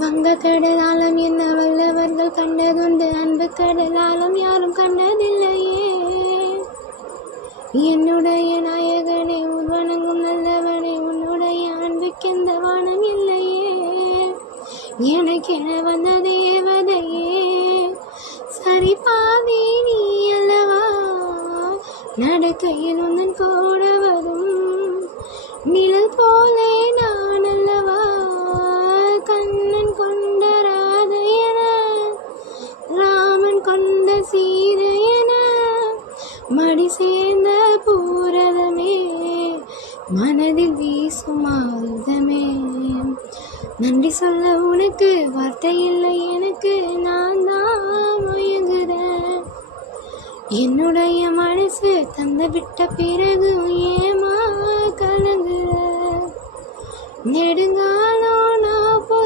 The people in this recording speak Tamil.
வங்க கடலாலம் என்ன வல்லவர்கள் கண்டதுண்டு, அன்பு கடலாலம் யாரும் கண்டதில்லையே. என்னுடைய நாயகனை உள்வணங்கும் நல்லவனை, உன்னுடைய அன்புக்கெந்த வானம் இல்லையே. எனக்கென வந்தது ஏவதையே, சரி பாதி நீ அல்லவா. நடக்கையில் உந்தன் கூட வரும் நிழல் போலே நான் அல்லவா. கண்ணன் கொண்ட ராதையன, ராமன் கொண்ட சீதையன, மடி சேர்ந்த பூரதமே, மனதில் வீசும் ஆயுதமே. நன்றி சொல்ல உனக்கு வார்த்தை இல்லை எனக்கு, நான் தான் முயங்குறேன். என்னுடைய மனசு தந்து விட்ட பிறகு ஏமா கலங்குற. நெடுங்காலம்